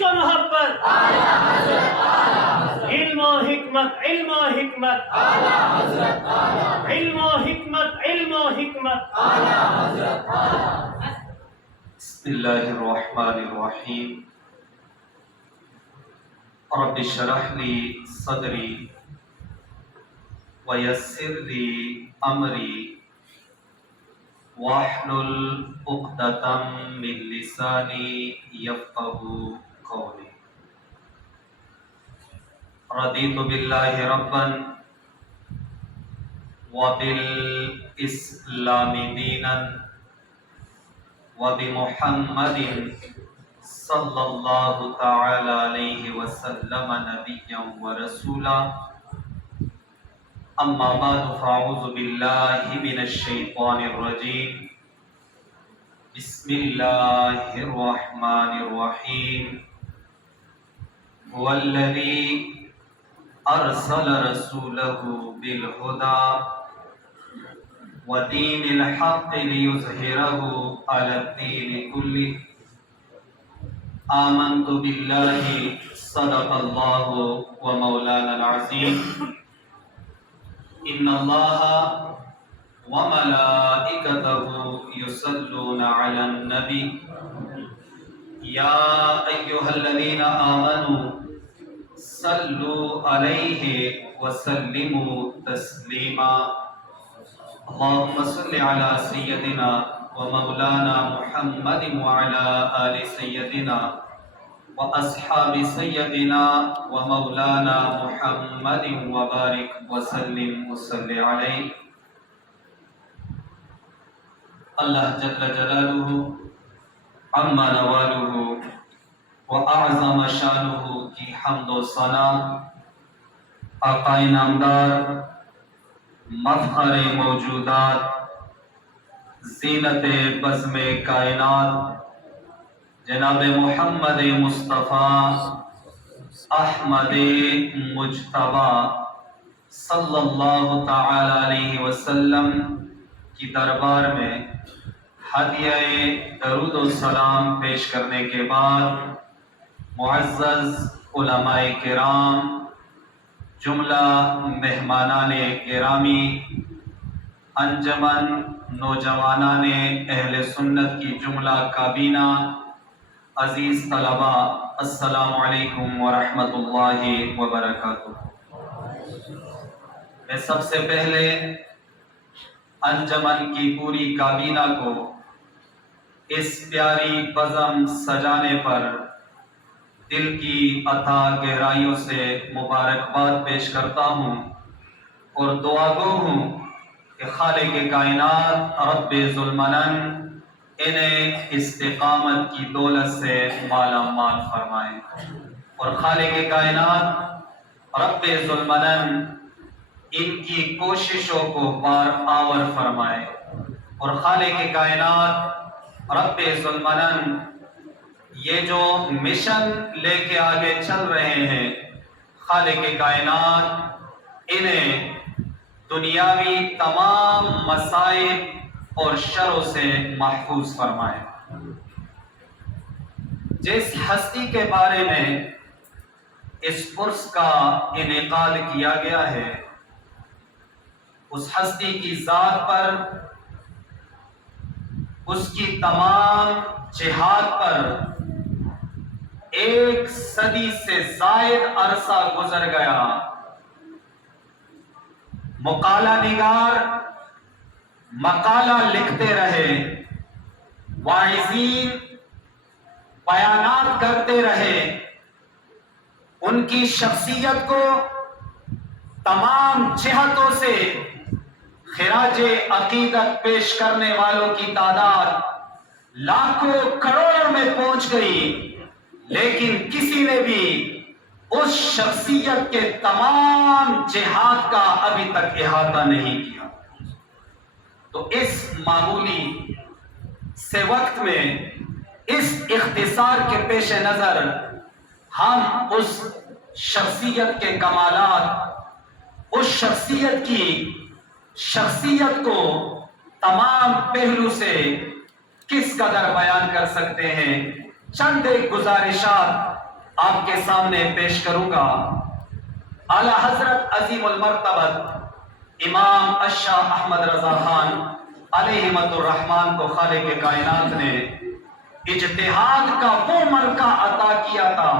عشق و محبت علم و حکمت علم و حکمت علم و حکمت علم و حکمت بسم اللہ الرحمن الرحیم رب اشرح لی صدری ویسر لی امری واحلل عقدۃ من لسانی یفقهوا قولی رضیت باللہ ربا وبالاسلام دینا وبمحمد صلی اللہ تعالی علیہ وسلم نبیا ورسولا اما بعد فاعوذ باللہ من الشیطان الرجیم بسم اللہ الرحمن الرحیم هو الذی ارسل رسولہ بالہدی ودین الحق لیظہرہ علی الدین کلہ آمنت باللہ صدق اللہ ومولانا العظیم ان اللہ وملائکتہ یصلون علی النبی یا ایہا الذین آمنوا صلوا علیہ وسلموا تسلیما اللهم صل على سيدنا ومولانا محمد وعلى آل سيدنا وأصحاب سيدنا ومولانا محمد وبارك وسلم وصل عليه اللہ جل جلالہ عما نوالہ وأعظم شانہ کی حمد و ثنا آقا نامدار مفخر موجودات زینت بزم کائنات جناب محمد مصطفیٰ احمد مجتبیٰ صلی اللہ تعالی علیہ وسلم کی دربار میں ہدیہ درود و سلام پیش کرنے کے بعد معزز علماء کرام جملہ مہمانان گرامی انجمن نوجوانان اہل سنت کی جملہ کابینہ عزیز طلبہ السلام علیکم ورحمۃ اللہ وبرکاتہ۔ میں سب سے پہلے انجمن کی پوری کابینہ کو اس پیاری بزم سجانے پر دل کی عطا گہرائیوں سے مبارکباد پیش کرتا ہوں اور دعا گو ہوں کہ خالق کائنات رب ذوالمنن انہیں استقامت کی دولت سے مالا مال فرمائے اور خالق کائنات رب ذوالمنن ان کی کوششوں کو بار آور فرمائے اور خالق کائنات رب ذوالمنن یہ جو مشن لے کے آگے چل رہے ہیں خالق کائنات انہیں دنیاوی تمام مسائل اور شروں سے محفوظ فرمائے۔ جس ہستی کے بارے میں اس عرس کا انعقاد کیا گیا ہے اس ہستی کی ذات پر اس کی تمام جہاد پر 1 صدی سے زائد عرصہ گزر گیا۔ مقالہ نگار مقالہ لکھتے رہے، واعظین بیانات کرتے رہے، ان کی شخصیت کو تمام جہتوں سے خراج عقیدت پیش کرنے والوں کی تعداد لاکھوں کروڑوں میں پہنچ گئی، لیکن کسی نے بھی اس شخصیت کے تمام جہات کا ابھی تک احاطہ نہیں کیا۔ تو اس معمولی سے وقت میں اس اختصار کے پیش نظر ہم اس شخصیت کے کمالات، اس شخصیت کو تمام پہلو سے کس قدر بیان کر سکتے ہیں، چند ایک گزارشات آپ کے سامنے پیش کروں گا۔ اعلی حضرت عظیم المرتبت امام الشاہ احمد رضا خان علیہ الرحمن کو خالق کائنات نے اجتہاد کا وہ ملکہ عطا کیا تھا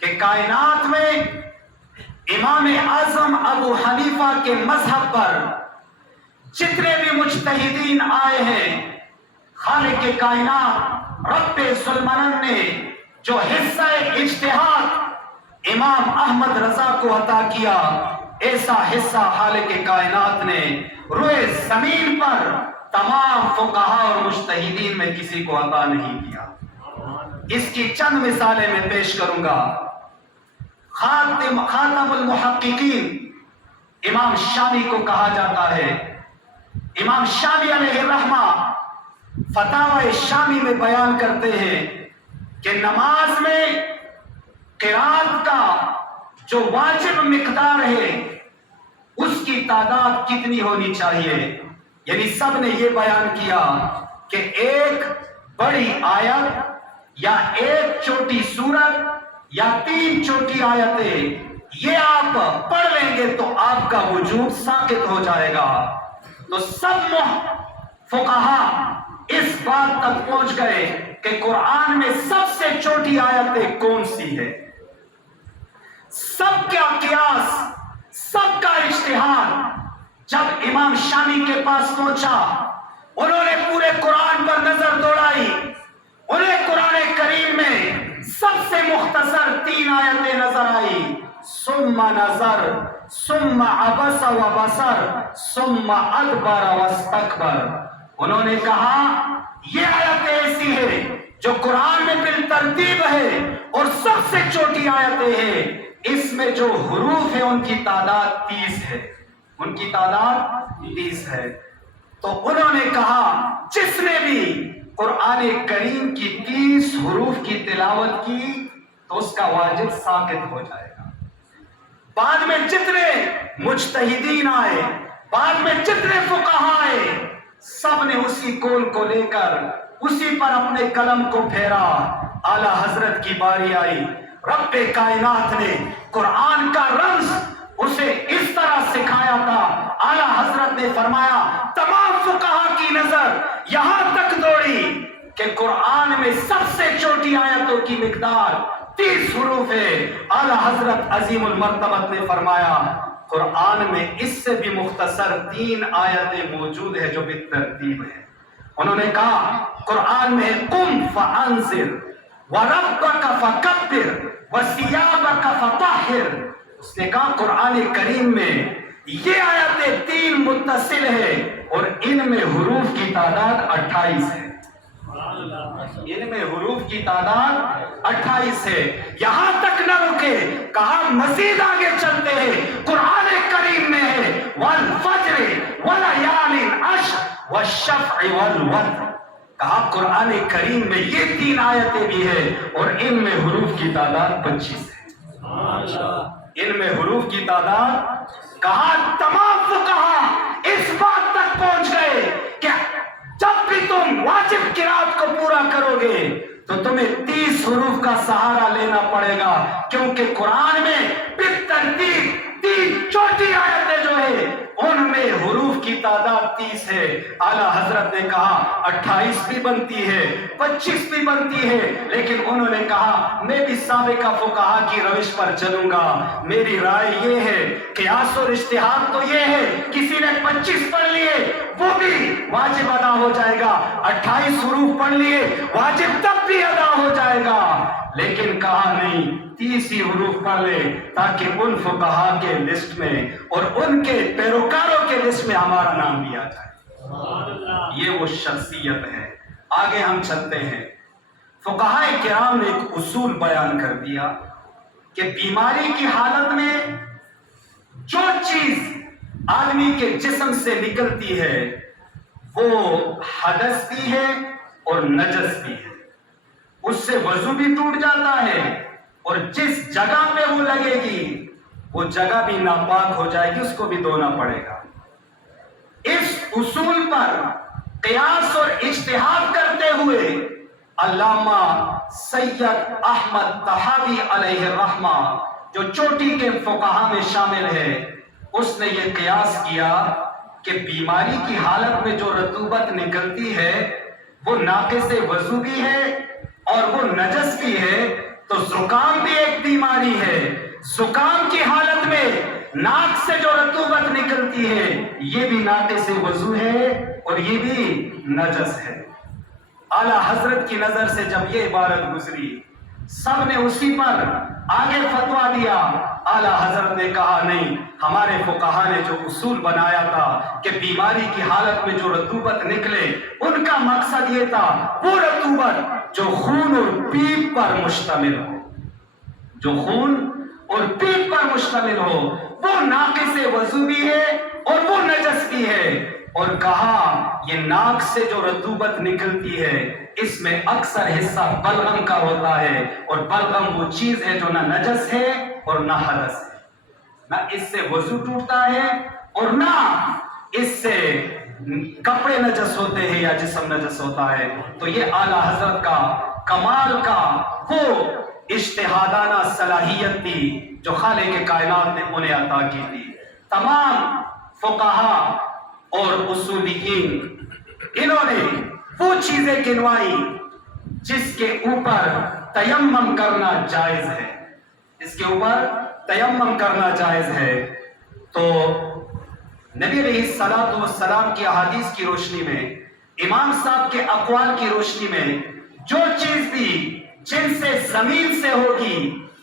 کہ کائنات میں امام اعظم ابو حنیفہ کے مذہب پر جتنے بھی مجتہدین آئے ہیں، خالق کائنات رب ذوالمنن نے جو حصہ اجتہاد امام احمد رضا کو عطا کیا، ایسا حصہ خالق کائنات نے روئے زمین پر تمام فقہاء اور مجتہدین میں کسی کو عطا نہیں کیا۔ اس کی چند مثالیں میں پیش کروں گا۔ خاتم المحققین امام شامی کو کہا جاتا ہے۔ امام شامی علیہ الرحمہ فتاوی شامی میں بیان کرتے ہیں کہ نماز میں قرات کا جو واجب مقدار ہے اس کی تعداد کتنی ہونی چاہیے، یعنی سب نے یہ بیان کیا کہ ایک بڑی آیت یا ایک چھوٹی سورت یا 3 چھوٹی آیتیں یہ آپ پڑھ لیں گے تو آپ کا وجوب ساقط ہو جائے گا۔ تو سب فقہاء اس بات تک پہنچ گئے کہ قرآن میں سب سے چھوٹی آیتیں کون سی ہے۔ سب کا قیاس، سب کا اجتہاد جب امام شامی کے پاس پہنچا، انہوں نے پورے قرآن پر نظر دوڑائی، انہیں قرآن کریم میں سب سے مختصر 3 آیتیں نظر آئی۔ ثم نظر ثم عبس وبصر ثم ادبر واستکبر۔ انہوں نے کہا یہ آیت ایسی ہے جو قرآن میں بالترتیب ہے اور سب سے چھوٹی آیتیں ہیں، اس میں جو حروف ہیں ان کی تعداد 30 ہے، ان کی تعداد 30 ہے۔ تو انہوں نے کہا جس نے بھی قرآن کریم کی 30 حروف کی تلاوت کی تو اس کا واجب ساقط ہو جائے گا۔ بعد میں جتنے مجتہدین آئے، بعد میں جتنے فقہاء آئے، سب نے اسی قول کو لے کر اسی پر اپنے قلم کو پھیرا۔ اعلی حضرت کی باری آئی، رب کائنات نے قرآن کا رمز اسے اس طرح سکھایا تھا۔ اعلی حضرت نے فرمایا تمام فقہاء کی نظر یہاں تک دوڑی کہ قرآن میں سب سے چھوٹی آیتوں کی مقدار 30 حروف ہے۔ اعلی حضرت عظیم المرتبت نے فرمایا قرآن میں اس سے بھی مختصر 3 آیتیں موجود ہیں جو بالترتیب ہیں۔ انہوں نے کہا قرآن میں قم فانذر وربک فکبر وثیابک فطہر۔ اس نے کہا قرآن کریم میں یہ آیتیں 3 متصل ہے اور ان میں حروف کی تعداد 28 ہے، ان میں حروف کی تعداد 28 ہے۔ یہاں تک نہ رکے، کہا مزید آگے چلتے ہیں، قرآن کریم میں ہے والفجر ولیال عشر والشفع والوتر۔ کہا قرآن کریم میں یہ 3 آیتیں بھی ہیں اور ان میں حروف کی تعداد 25 ہے، ان میں حروف کی تعداد۔ کہا تمام فقہاء اس بات تک پہنچ گئے کہ جب بھی تم واجب قرات کو پورا کرو گے تو تمہیں 30 حروف کا سہارا لینا پڑے گا، کیونکہ قرآن میں بالترتیب 3 چھوٹی آیتیں جو ہے ان میں حروف کی تعداد 30 ہے۔ اعلیٰ حضرت نے کہا 28 بھی بنتی ہے، 25 بھی بنتی ہے، لیکن انہوں نے کہا میں بھی سابقہ فقہاء کی روش پر چلوں گا۔ میری رائے یہ ہے، قیاس اور اجتہاد تو یہ ہے کسی نے 25 پڑھ لیے وہ بھی واجب ادا ہو جائے گا، 28 حروف پڑھ لیے واجب تب بھی ادا ہو جائے گا، لیکن کہا نہیں 30 ہی حروف پڑھ لے تاکہ ان فقہاء کے لسٹ میں اور ان کے پیروکاروں کے لسٹ میں ہمارا نام بھی آ جائے۔ یہ وہ شخصیت ہے۔ آگے ہم چلتے ہیں۔ فقہاء کرام نے ایک اصول بیان کر دیا کہ بیماری کی حالت میں جو چیز آدمی کے جسم سے نکلتی ہے وہ حدث بھی ہے اور نجس بھی ہے، اس سے وضو بھی ٹوٹ جاتا ہے اور جس جگہ پہ وہ لگے گی وہ جگہ بھی ناپاک ہو جائے گی، اس کو بھی دھونا پڑے گا۔ اس اصول پر قیاس اور اجتہاد کرتے ہوئے علامہ سید احمد طحاوی علیہ الرحمہ جو چوٹی کے فقہا میں شامل ہے، اس نے یہ قیاس کیا کہ بیماری کی حالت میں جو رطوبت نکلتی ہے وہ ناقص وضو بھی ہے اور وہ نجس بھی ہے، تو زکام بھی ایک بیماری ہے، زکام کی حالت میں ناک سے جو رطوبت نکلتی ہے یہ بھی ناقص وضو ہے اور یہ بھی نجس ہے۔ اعلیٰ حضرت کی نظر سے جب یہ عبارت گزری، سب نے اسی پر آگے فتویٰ دیا۔ اعلیٰ حضرت نے کہا نہیں، ہمارے فقہا نے جو اصول بنایا تھا کہ بیماری کی حالت میں جو رطوبت نکلے ان کا مقصد یہ تھا وہ رطوبت جو خون اور پیپ پر مشتمل ہو، جو خون اور پیپ پر مشتمل ہو، وہ ناقص وضو بھی ہے اور وہ نجس بھی ہے۔ اور کہا یہ ناک سے جو رطوبت نکلتی ہے اس میں اکثر حصہ بلغم کا ہوتا ہے، اور بلغم وہ چیز ہے جو نہ نجس ہے اور نہ حدث ہے، نہ اس سے وضو ٹوٹتا ہے اور نہ اس سے کپڑے نجس ہوتے ہیں یا جسم نجس ہوتا ہے۔ تو یہ اعلیٰ حضرت کا کمال کا وہ اجتہادانہ صلاحیت تھی جو خالق کائنات نے انہیں عطا کی تھی۔ تمام فقہا اور اصولیین انہوں نے وہ چیزیں گنوائی جس کے اوپر تیمم کرنا جائز ہے، اس کے اوپر تیمم کرنا جائز ہے۔ تو نبی علیہ السلام کی احادیث کی روشنی میں، امام صاحب کے اقوال کی روشنی میں، جو چیز بھی جن سے زمین سے ہوگی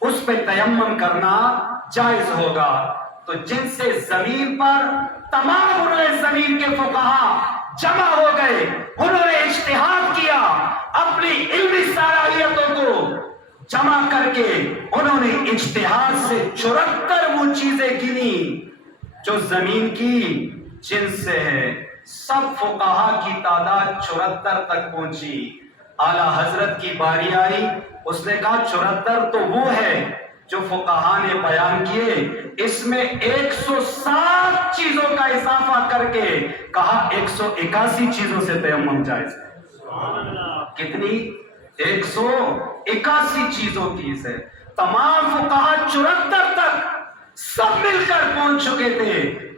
اس پہ تیمم کرنا جائز ہوگا۔ تو جن سے زمین پر تمام زمین کے فقہا جمع ہو گئے، انہوں نے اجتہاد کیا، اپنی علمی صلاحیتوں کو جمع کر کے انہوں نے اجتہاد سے 74 وہ چیزیں گنی جو زمین کی جنس سے ہے۔ سب فقہا کی تعداد 74 تک پہنچی۔ اعلیٰ حضرت کی باری آئی، اس نے کہا 74 تو وہ ہے جو فقہا نے بیان کیے، اس میں 107 چیزوں کا اضافہ کر کے کہا 181 چیزوں سے تیمم جائز ہے۔ کتنی؟ 181 چیزوں کی سے تمام فقہا 74 تک سب مل کر پہنچ چکے تھے۔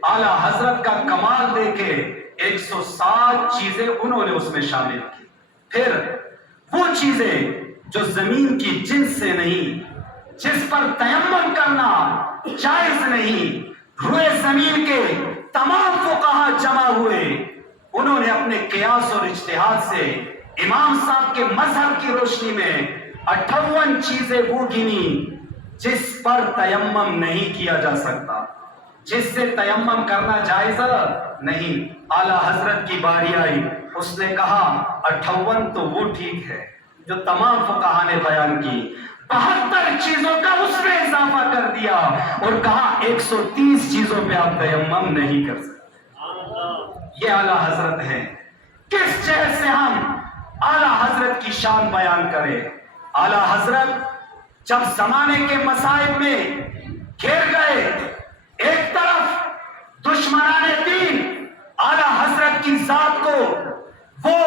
اعلیٰ حضرت کا کمال دیکھے 107 چیزیں انہوں نے اس میں شامل کی۔ پھر وہ چیزیں جو زمین کی جنس سے نہیں، جس پر تیمم کرنا جائز نہیں، روئے زمین کے تمام فقہا جمع ہوئے، انہوں نے اپنے قیاس اور اجتہاد سے امام صاحب کے مذہب کی روشنی میں 58 چیزیں وہ گنی جس پر تیمم نہیں کیا جا سکتا، جس سے تیمم کرنا جائز نہیں۔ اعلیٰ حضرت کی باری آئی، اس نے کہا 58 تو وہ ٹھیک ہے جو تمام فقہا نے بیان کی، 72 چیزوں کا اس میں اضافہ کر دیا اور کہا 130 چیزوں پہ آپ تیمم نہیں کر سکتے۔ یہ اعلیٰ حضرت ہے۔ کس جہت سے ہم اعلیٰ حضرت کی شان بیان کریں؟ اعلیٰ حضرت جب زمانے کے مصائب میں گھر گئے، ایک طرف دشمنان دین اعلیٰ حضرت کی ذات کو وہ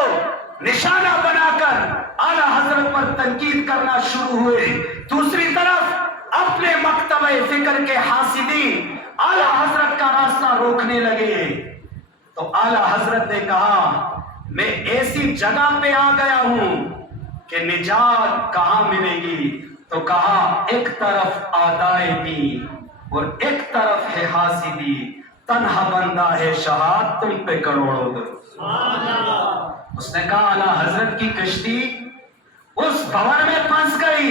نشانہ بنا کر اعلیٰ حضرت پر تنقید کرنا شروع ہوئے، دوسری طرف اپنے مکتبہ فکر کے حاسدین اعلیٰ حضرت کا راستہ روکنے لگے۔ تو اعلیٰ حضرت نے کہا میں ایسی جگہ پہ آ گیا ہوں کہ نجات کہاں ملے گی؟ تو کہا ایک طرف آدائے دین اور ایک طرف ہے حاسدی، تنہا بندہ ہے شہاد تم پہ کروڑوں درود۔ اس نے کہا اعلیٰ حضرت کی کشتی اس بھور میں پھنس گئی،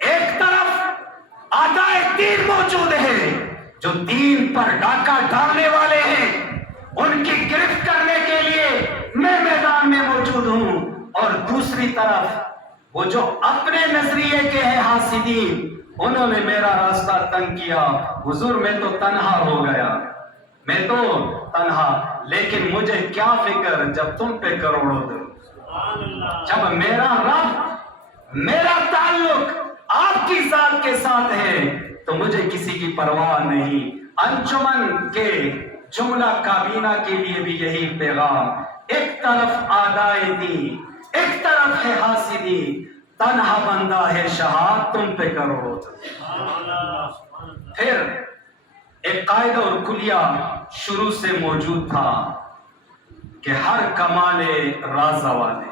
ایک طرف آدائے دین موجود ہے جو دین پر ڈاکہ ڈالنے والے ہیں، ان کی گرفت کرنے کے لیے میں میدان میں موجود ہوں، اور دوسری طرف وہ جو اپنے نظریے کے ہیں حاسدین، انہوں نے میرا راستہ تنگ کیا۔ حضور میں تو تنہا ہو گیا، میں تو تنہا، لیکن مجھے کیا فکر جب تم پہ کروڑوں درود، جب میرا رب، میرا تعلق آپ کی ذات کے ساتھ ہے تو مجھے کسی کی پرواہ نہیں۔ انجمن کے جملہ کابینہ کے لیے بھی یہی پیغام، ایک طرف آدائے دین، ایک طرف ہے حاسدی، تنہا بندہ ہے شہاد تم پہ کرو۔ پھر ایک قاعدہ اور کلیہ شروع سے موجود تھا کہ ہر کمال رازہ والے،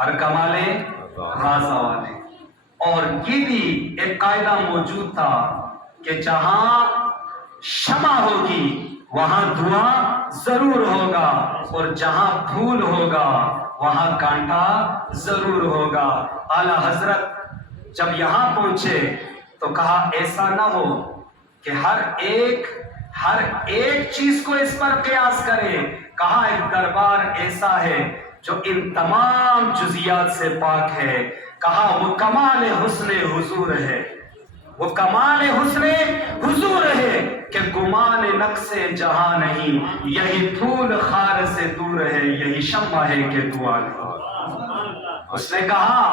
ہر کمال رازہ والے، اور یہ بھی ایک قاعدہ موجود تھا کہ جہاں شمع ہوگی وہاں دھواں ضرور ہوگا، اور جہاں پھول ہوگا وہاں کانٹا ضرور ہوگا۔ اعلیٰ حضرت جب یہاں پہنچے تو کہا ایسا نہ ہو کہ ہر ایک چیز کو اس پر قیاس کرے۔ کہا ایک دربار ایسا ہے جو ان تمام جزیات سے پاک ہے۔ کہا وہ کمال حسن حضور ہے، وہ کمال حسن حضور ہے کہ گمان نقص جہاں نہیں، یہی پھول خار سے دور ہے، یہی شمع ہے کہ دعا نہیں۔ اس نے کہا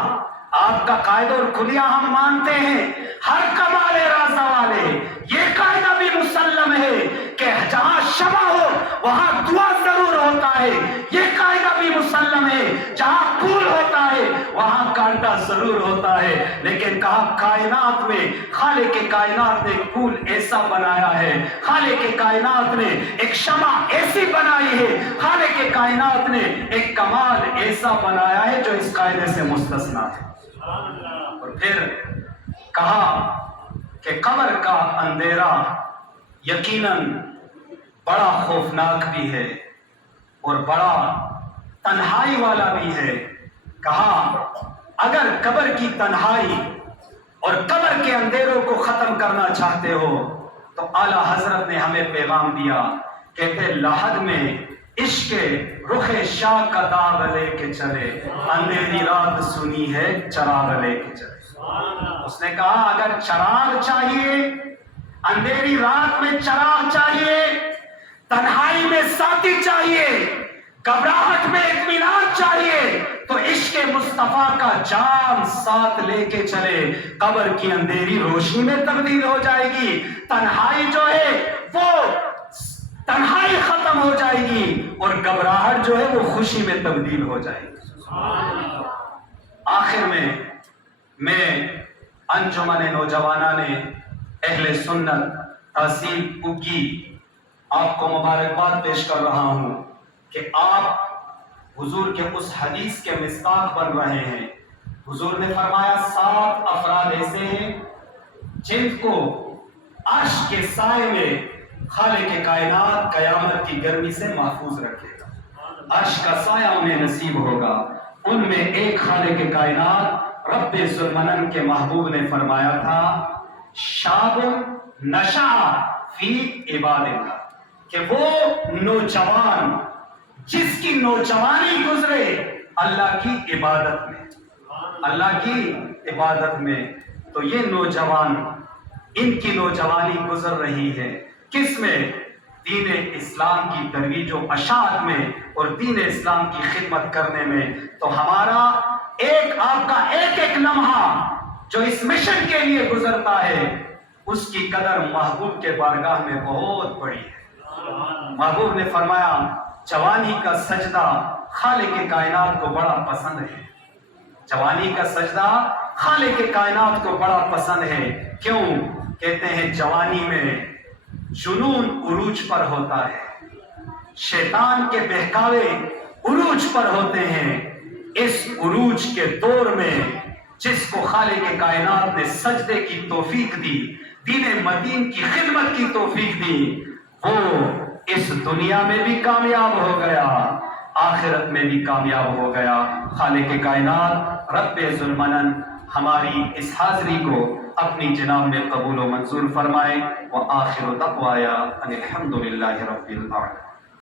آپ کا قاعدہ اور کلیہ ہم مانتے ہیں، ہر کمال رازہ والے، یہ قاعدہ بھی مسلم ہے کہ جہاں شمع ہو وہاں دعا ضرور ہوتا ہے، یہ قاعدہ بھی مسلم ہے، جہاں پھول ہوتا ہے وہاں کانٹا ضرور ہوتا ہے۔ لیکن کہا کائنات میں خالق کائنات نے ایک پھول ایسا بنایا ہے، خالق کائنات نے ایک شمع ایسی بنائی ہے، خالق کائنات نے ایک کمال ایسا بنایا ہے جو اس قاعدے سے مستثنا ہے۔ اور پھر کہا کہ قبر کا اندھیرا یقیناً بڑا خوفناک بھی ہے اور بڑا تنہائی والا بھی ہے۔ کہا اگر قبر کی تنہائی اور قبر کے اندھیروں کو ختم کرنا چاہتے ہو تو اعلیٰ حضرت نے ہمیں پیغام دیا، کہتے لحد میں عشق رخ شاہ کا داغ لے کے چلے، اندھیری رات سنی ہے چراغ لے کے چلے۔ اس نے کہا اگر چراغ چاہیے، اندھیری رات میں چراغ چاہیے، تنہائی میں ساتھی چاہیے، گھبراہٹ میں اطمینان چاہیے، تو عشق مصطفیٰ کا جام ساتھ لے کے چلے، قبر کی اندھیری روشنی میں تبدیل ہو جائے گی، تنہائی جو ہے وہ تنہائی ختم ہو جائے گی، اور گھبراہٹ جو ہے وہ خوشی میں تبدیل ہو جائے گی۔ آخر میں انجمن نوجوانان اہل سنت تحصیل اگی آپ کو مبارکباد پیش کر رہا ہوں کہ آپ حضور کے اس حدیث کے مصداق بن رہے ہیں۔ حضور نے فرمایا 7 افراد ایسے ہیں جن کو عرش کے سائے میں خالق کائنات قیامت کی گرمی سے محفوظ رکھے گا، عرش کا سایہ انہیں نصیب ہوگا۔ ان میں ایک خالق کائنات رب ذوالمنن کے محبوب نے فرمایا تھا شاب نشأ فی عباد اللہ، کہ وہ نوجوان جس کی نوجوانی گزرے اللہ کی عبادت میں، اللہ کی عبادت میں۔ تو یہ نوجوان، ان کی نوجوانی گزر رہی ہے کس میں؟ دین اسلام کی ترویج و اشاعت میں اور دین اسلام کی خدمت کرنے میں۔ تو ہمارا آپ کا ایک لمحہ جو اس مشن کے لیے گزرتا ہے اس کی قدر محبوب کے بارگاہ میں بہت بڑی ہے۔ محبوب نے فرمایا جوانی کا سجدہ خالق کائنات کو بڑا پسند ہے، جوانی کا سجدہ خالق کائنات کو بڑا پسند ہے۔ کیوں؟ کہتے ہیں جوانی میں جنون عروج پر ہوتا ہے، شیطان کے بہکاوے عروج پر ہوتے ہیں۔ اس عروج کے دور میں جس کو خالق کائنات نے سجدے کی توفیق دی، دین مدین کی خدمت کی توفیق دی، وہ اس دنیا میں بھی کامیاب ہو گیا، آخرت میں بھی کامیاب ہو گیا۔ خالق کائنات رب ذوالمنن ہماری اس حاضری کو اپنی جناب میں قبول و منظور فرمائے۔ وآخر دعوایا ان الحمد للہ رب العالمین۔